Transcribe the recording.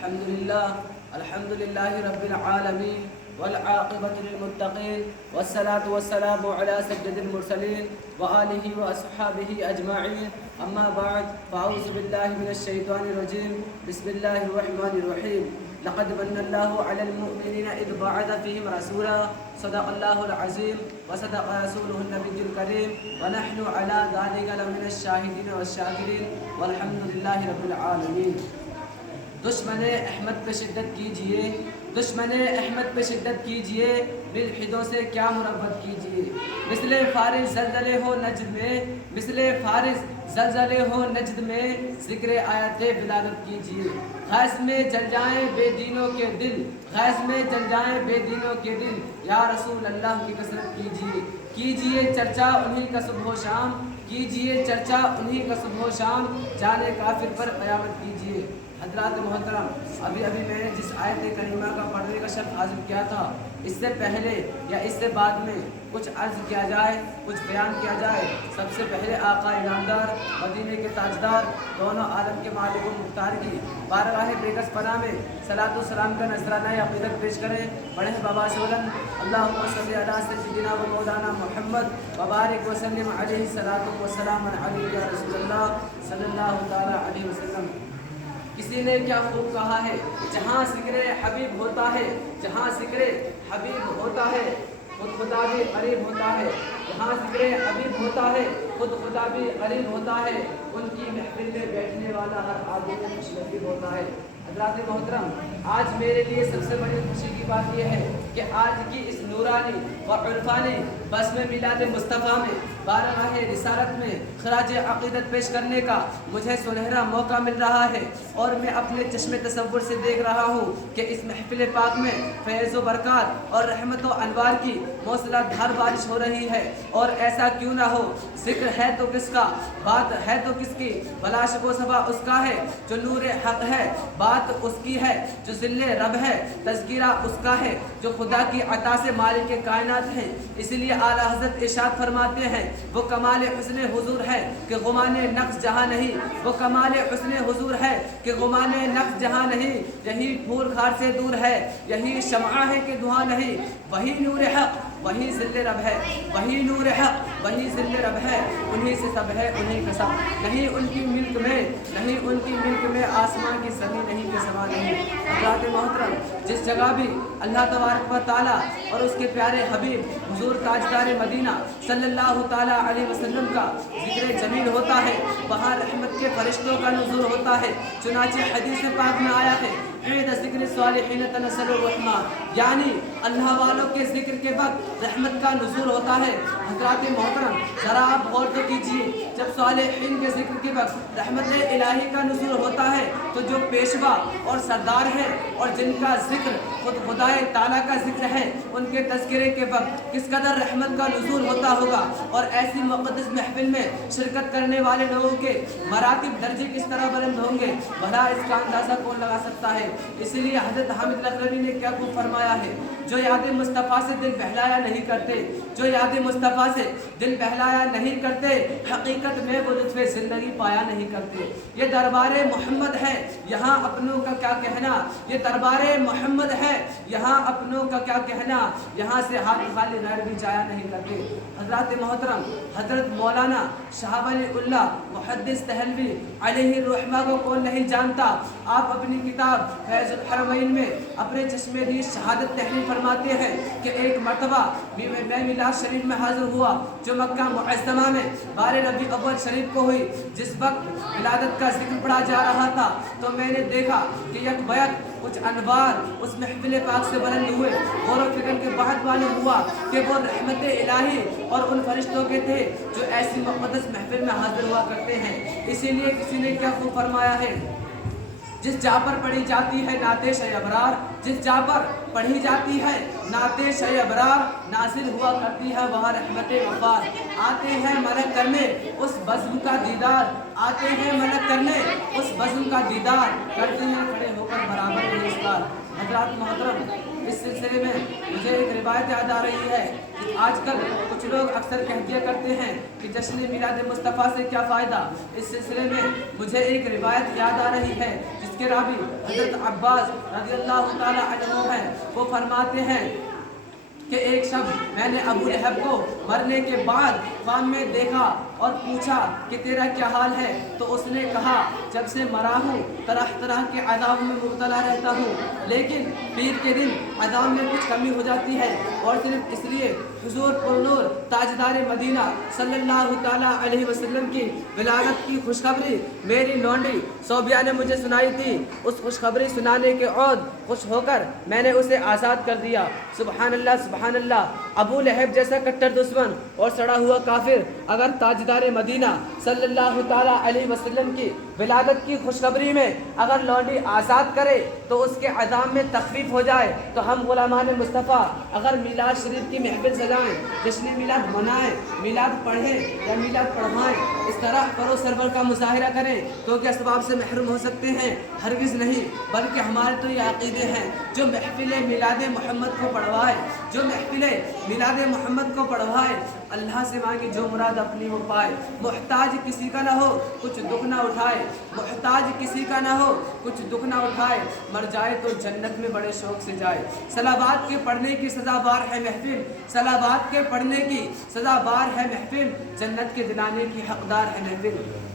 الحمد لله رب العالمين والعاقبة للمتقين والصلاة والسلام على سيد المرسلين وآله وأصحابه أجمعين. أما بعد فأعوذ بالله من الشيطان الرجيم. بسم الله الرحمن الرحيم. لقد من الله على المؤمنين إذ بعث فيهم رسولا صدق الله العظيم وصدق رسوله النبي الكريم ونحن على ذلك لمن الشاهدين والشاكرين والحمد لله رب العالمين. دشمن احمد پہ شدت کیجئے، دشمن احمد پہ شدت کیجئے، ملحدوں سے کیا مربت کیجئے. مثل فارس زلزلے ہو نجد میں، مثل فارس زلزلے ہو نجد میں، ذکر آیت ولادت کیجئے. خیز میں جل جائیں بے دینوں کے دل، خیز میں جل جائیں بے دینوں کے دل، یا رسول اللہ کی کثرت کیجئے. کیجئے چرچا انہی کا صبح و شام، کیجئے چرچا انہی کا صبح و شام، جانے کافر پر قیامت کیجئے. حضرات محترم، ابھی میں نے جس آیت کریمہ کا پڑھنے کا شرط حاصل کیا تھا، اس سے پہلے یا اس سے بعد میں کچھ عرض کیا جائے، کچھ بیان کیا جائے. سب سے پہلے آقا انعامدار، مدینے کے تاجدار، دونوں عالم کے مالک و مختار کی بارگاہ بیکس پناہ میں صلاۃ و سلام کا نذرانہ عقیدت پیش کریں. پڑھیں بابا سے بلند اللہم صلی علی سیدنا و مولانا محمد وبارک وسلم علیہ الصلاۃ والسلام علیہ یا رسول اللہ صلی اللہ تعالی علیہ وسلم. کسی نے کیا خوب کہا ہے، جہاں ذکر حبیب ہوتا ہے، جہاں ذکر حبیب ہوتا ہے خود خدا بھی قریب ہوتا ہے. جہاں ذکر حبیب ہوتا ہے خود خدا بھی قریب ہوتا ہے. ان کی محفل میں بیٹھنے والا ہر آدمی خوش نصیب ہوتا ہے. حضرات محترم، آج میرے لیے سب سے بڑی خوشی کی بات یہ ہے کہ آج کی اس نورانی و عرفانی بزم میلاد مصطفیٰ میں بارگاہ رسالت میں خراج عقیدت پیش کرنے کا مجھے سنہرا موقع مل رہا ہے. اور میں اپنے چشم تصور سے دیکھ رہا ہوں کہ اس محفل پاک میں فیض و برکات اور رحمت و انوار کی موسلا دھار بارش ہو رہی ہے. اور ایسا کیوں نہ ہو، ذکر ہے تو کس کا، بات ہے تو کس کی، بلا شک و صفا اس کا ہے جو نور حق ہے، بات اس کی ہے جو ذل رب ہے، تذکرہ اس کا ہے جو خدا کی عطا سے مالک کے کائنات ہیں. اس لیے اعلیٰ حضرت ارشاد فرماتے ہیں، وہ کمال حسن حضور ہے کہ غمان نقص جہاں نہیں، وہ کمال حسن حضور ہے کہ غمان نقص جہاں نہیں. یہی پھول خار سے دور ہے، یہی شمع ہے کہ دھواں نہیں. وہی نور حق وہی ذل رب ہے، وہی نور حق وہی ذل رب ہے. انہی سے سب ہے انہی کا سب، نہیں ان کی ملک میں، نہیں ان کی ملک میں آسمان کی زمین نہیں کہ سما نہیں. حضرات محترم، جس جگہ بھی اللہ تبارک و تعالیٰ اور اس کے پیارے حبیب حضور تاجدار مدینہ صلی اللہ تعالیٰ علیہ وسلم کا ذکر جمیل ہوتا ہے، وہاں رحمت کے فرشتوں کا نزول ہوتا ہے. چنانچہ حدیث پاک میں آیا ہے، عید ذکر صالحین تنزل الرحمہ، یعنی اللہ والوں کے ذکر کے وقت رحمت کا نزول ہوتا ہے. حضرات محترم، ذرا آپ غور تو کیجیے، جب صالحین کے ذکر کے وقت رحمت الہی کا نزول ہوتا ہے تو جو پیشوا اور سردار ہیں اور جن کا ذکر خود خدائے تعالیٰ کا ذکر ہے، ان کے تذکرے کے وقت کس قدر رحمت کا نزول ہوتا ہوگا. اور ایسی مقدس محفل میں شرکت کرنے والے لوگوں کے مراتب درجے کس طرح بلند ہوں گے، بھلا اس کا اندازہ کون لگا سکتا ہے. اسی لیے حضرت حامد لخلوی نے کیا خوب فرمایا ہے، جو یاد مصطفیٰ سے دل بہلایا نہیں کرتے، جو یاد مصطفیٰ سے دل بہلایا نہیں کرتے، حقیقت میں وہ لطف زندگی پایا نہیں کرتے. یہ دربار محمد ہے، یہاں اپنوں کا کیا کہنا، یہ دربار محمد ہے، یہاں اپنوں کا کیا کہنا، یہاں سے ہاتھ خالی غیر بھی جایا نہیں کرتے. حضرات محترم، حضرت مولانا شہاب ولی اللہ محدث دہلوی علیہ الرحمہ کو کون نہیں جانتا. آپ اپنی کتاب فیض الحرمین میں اپنے چشمے دی شہادت تحریر فرماتے ہیں کہ ایک مرتبہ میں میلاد شریف میں حاضر ہوا جو مکہ معظمہ میں 12 ربیع اول شریف کو ہوئی. جس وقت ولادت کا ذکر پڑھا جا رہا تھا تو میں نے دیکھا کہ یک بیک کچھ انوار اس محفل پاک سے بلند ہوئے. غور و فکر کے بعد معلوم ہوا کہ وہ رحمت الہی اور ان فرشتوں کے تھے جو ایسی مقدس محفل میں حاضر ہوا کرتے ہیں. اسی لیے کسی نے کیا خوب فرمایا ہے، جس جا پر پڑھی جاتی ہے نعت شہ ابرار، جس جا پر پڑھی جاتی ہے نعت شہ ابرار، نازل ہوا کرتی ہے وہاں رحمت غفار. آتے ہیں ملک کرنے اس بزم کا دیدار، آتے ہیں ملک کرنے اس بزم کا دیدار، کرتے ہیں کھڑے ہو کر برابر نمسکار. حضرات محترم، اس سلسلے میں مجھے ایک روایت یاد آ رہی ہے. آج کل کچھ لوگ اکثر کہہ دیا کرتے ہیں کہ جشن میلاد مصطفیٰ سے کیا فائدہ. اس سلسلے میں مجھے ایک روایت یاد آ رہی ہے جس کے راوی حضرت عباس رضی اللہ تعالی عنہ ہیں، وہ فرماتے ہیں کہ ایک شب میں نے ابو لہب کو مرنے کے بعد خواب میں دیکھا اور پوچھا کہ تیرا کیا حال ہے؟ تو اس نے کہا جب سے مرا ہوں طرح طرح کے عذاب میں مبتلا رہتا ہوں، لیکن پیر کے دن عذاب میں کچھ کمی ہو جاتی ہے، اور صرف اس لیے حضور پرنور تاجدار مدینہ صلی اللہ تعالیٰ علیہ وسلم کی ولادت کی خوشخبری میری لونڈی صوبیہ نے مجھے سنائی تھی۔ اس خوشخبری سنانے کے عود خوش ہو کر میں نے اسے آزاد کر دیا۔ سبحان اللہ سبحان اللہ۔ ابو لہب جیسا کٹر دشمن اور سڑا ہوا کافر اگر تاجدار مدینہ صلی اللہ تعالیٰ علیہ وسلم کی ولادت کی خوشخبری میں اگر لونڈی آزاد کرے تو اس کے عذاب میں تخفیف ہو جائے، تو ہم غلامان مصطفیٰ اگر میلاد شریف کی محفل سجائیں، جشن میلاد منائیں، میلاد پڑھیں یا میلاد پڑھوائیں، اس طرح کرو سرور کا مظاہرہ کریں تو کیا ثواب سے محروم ہو سکتے ہیں؟ ہرگز نہیں، بلکہ ہمارے تو یہ عقیدے ہیں جو محفل میلاد محمد کو پڑھوائے، جو محفل میلاد محمد کو پڑھوائے، اللہ سے مانگے جو مراد اپنی وہ پائے، محتاج کسی کا نہ ہو کچھ دکھ نہ اٹھائے، محتاج کسی کا نہ ہو کچھ دکھ نہ اٹھائے، مر جائے تو جنت میں بڑے شوق سے جائے۔ صلوات کے پڑھنے کی سزا بار ہے محفل، صلوات کے پڑھنے کی سزا بار ہے محفل، جنت کے دلانے کی حقدار ہے محفل۔